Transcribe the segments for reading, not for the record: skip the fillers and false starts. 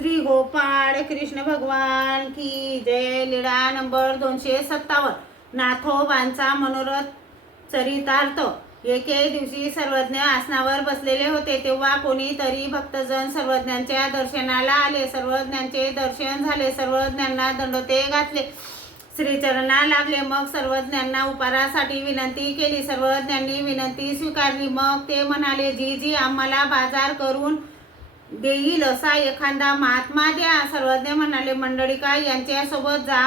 श्री गोपाळ कृष्ण भगवान की जय। लीळा नंबर 257। नाथोबांचा मनोरथ चरितार्थ। एके दिवशी सर्वज्ञ आसनावर बसलेले होते, तेव्हा कोणीतरी भक्तजन सर्वज्ञांच्या दर्शनाला आले। सर्वज्ञांचे दर्शन झाले, सर्वज्ञांना दंडोते घातले, श्रीचरणा लागले। मग सर्वज्ञांना उपारासाठी विनंती केली, सर्वज्ञांनी विनंती स्वीकारली। मग ते म्हणाले, जी आम्हाला बाजार करून देईल असा एखादा महात्मा द्या। सर्वज्ञ म्हणाले, मंडळिका यांच्यासोबत जा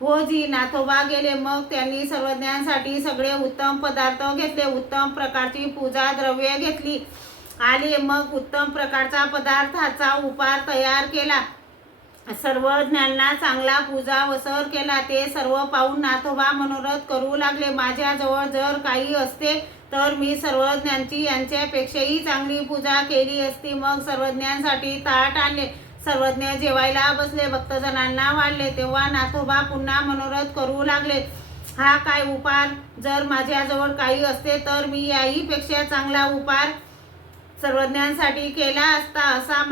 हो जी। नाथोबा गेले, मग त्यांनी सर्वज्ञांसाठी सगळे उत्तम पदार्थ घेतले, उत्तम प्रकारची पूजा द्रव्ये घेतली आले। मग उत्तम प्रकारचा पदार्थाचा उपार तयार केला, सर्वज्ञांना चांगला पूजा वसर केला। ते सर्व पाहून नाथोबा मनोरथ करू लागले, माझ्याजवळ जर काही असते तर मी सर्वज्ञांची यांच्यापेक्षाही चांगली पूजा केली असती। मग सर्वज्ञांसाठी ताट आणले, सर्वज्ञ जेवायला बसले, भक्तजनांना वाढले। तेव्हा नाथोबा पुन्हा मनोरथ करू लागले, हा काय उपार, जर माझ्याजवळ काही असते तर मी याही पेक्षा चांगला उपार सर्वज्ञांसाठी केला असता, असा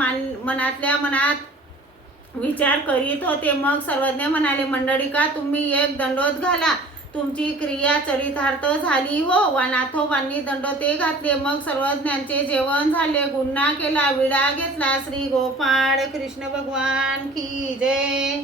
मनातल्या मनात विचार करीत होते। मग सर्वज्ञ म्हणाले, मंडळिका तुम्ही एक दंडोत घाला, तुमची क्रिया चरितार्थ झाली हो। नाथोबांनी दंडोते घातले, मग सर्वज्ञांचे जेवण झाले, गुन्हा केला, विडा घेतला। श्री गोपाळ कृष्ण भगवान की जय।